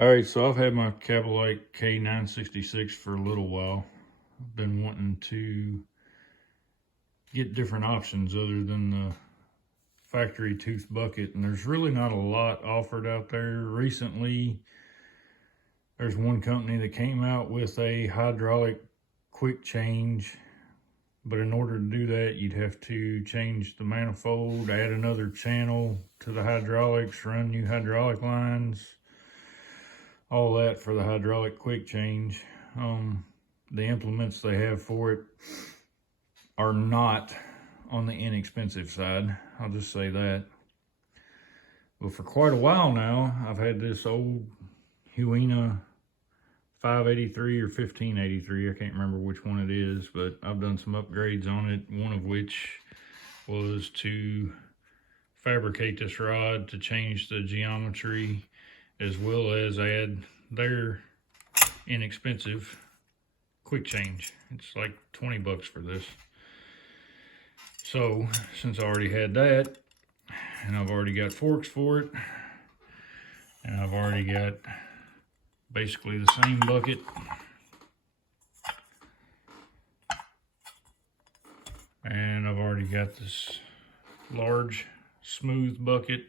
All right, so I've had my Kabolite K966 for a little while. I've been wanting to get different options other than the factory tooth bucket, and there's really not a lot offered out there. Recently, there's one company that came out with a hydraulic quick change, but in order to do that, you'd have to change the manifold, add another channel to the hydraulics, run new hydraulic lines, all that for the hydraulic quick change. The implements they have for it are not on the inexpensive side. I'll just say that. But for quite a while now, I've had this old Huina 583 or 1583. I can't remember which one it is, but I've done some upgrades on it. One of which was to fabricate this rod to change the geometry, as well as add their inexpensive quick change. It's like 20 bucks for this. So since I already had that, and I've already got forks for it, and I've already got basically the same bucket, and I've already got this large smooth bucket,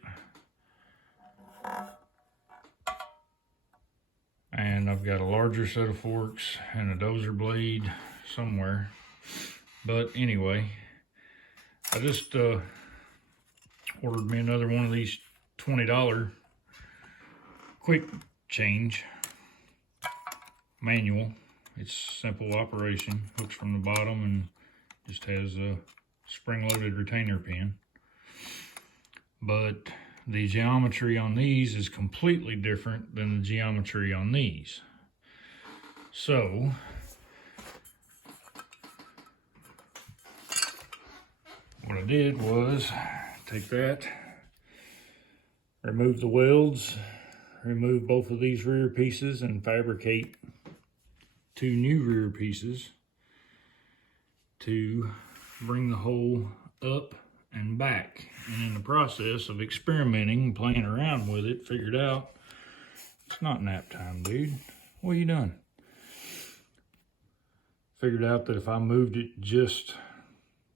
and I've got a larger set of forks and a dozer blade somewhere. But anyway, I just ordered me another one of these $20 quick change manual. It's simple operation, hooks from the bottom and just has a spring-loaded retainer pin. But the geometry on these is completely different than the geometry on these. So what I did was take that, remove the welds, remove both of these rear pieces, and fabricate two new rear pieces to bring the hole up and back. And in the process of experimenting and playing around with it, figured out it's not nap time, dude. What are you doing? Figured out that if I moved it just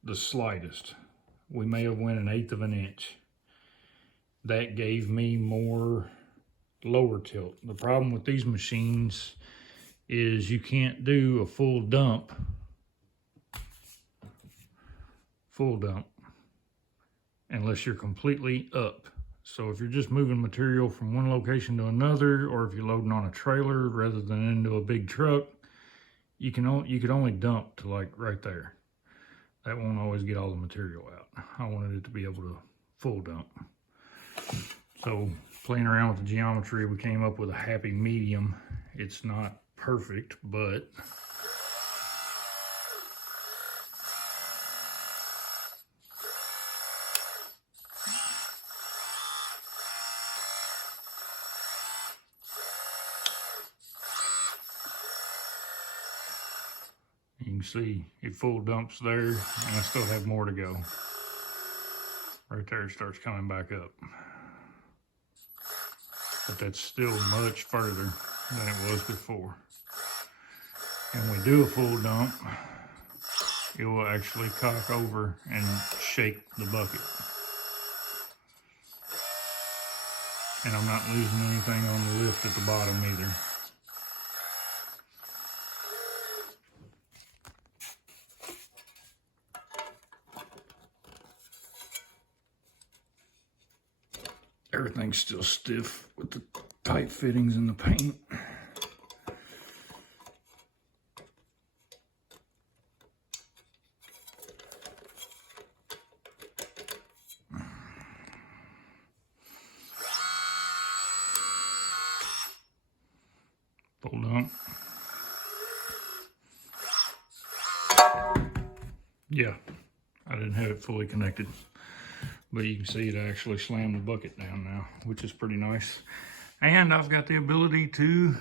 the slightest, we may have went 1/8 of an inch. That gave me more lower tilt. The problem with these machines is you can't do a full dump unless you're completely up. So if you're just moving material from one location to another, or if you're loading on a trailer rather than into a big truck, you could only dump to like right there. That won't always get all the material out. I wanted it to be able to full dump. So playing around with the geometry, we came up with a happy medium. It's not perfect, but you can see it full dumps there, and I still have more to go. Right there, it starts coming back up. But that's still much further than it was before. And when we do a full dump, it will actually cock over and shake the bucket. And I'm not losing anything on the lift at the bottom either. Everything's still stiff with the tight fittings in the paint. Full dump. Yeah, I didn't have it fully connected. But you can see it actually slammed the bucket down now, which is pretty nice. And I've got the ability to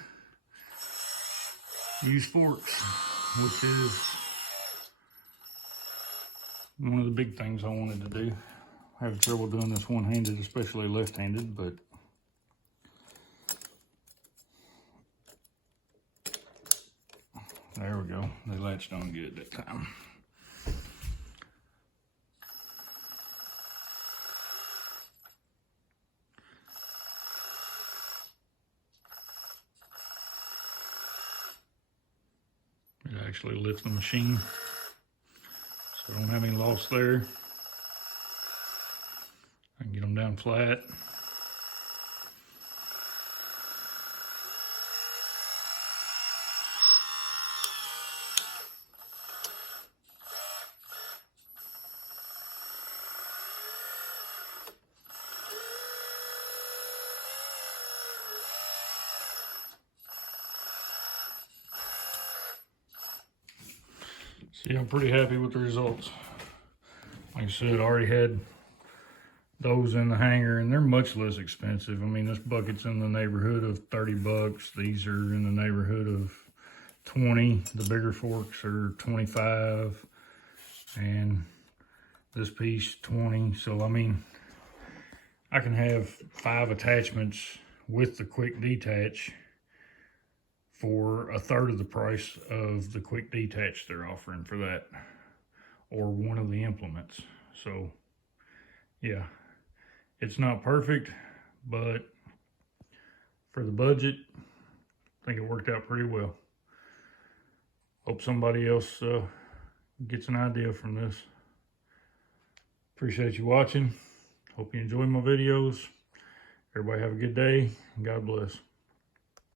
use forks, which is one of the big things I wanted to do. I have trouble doing this one-handed, especially left-handed, but There we go. They latched on good that time. It actually lifts the machine, so I don't have any loss there. I can get them down flat. See, I'm pretty happy with the results. Like I said, I already had those in the hanger, and they're much less expensive. I mean, this bucket's in the neighborhood of 30 bucks. These are in the neighborhood of 20. The bigger forks are 25, and this piece 20. So, I mean, I can have 5 attachments with the quick detach for a third of the price of the quick detach they're offering for that, or one of the implements. So yeah, it's not perfect, but for the budget, I think it worked out pretty well. Hope somebody else gets an idea from this. Appreciate you watching. Hope you enjoy my videos. Everybody have a good day, and God bless.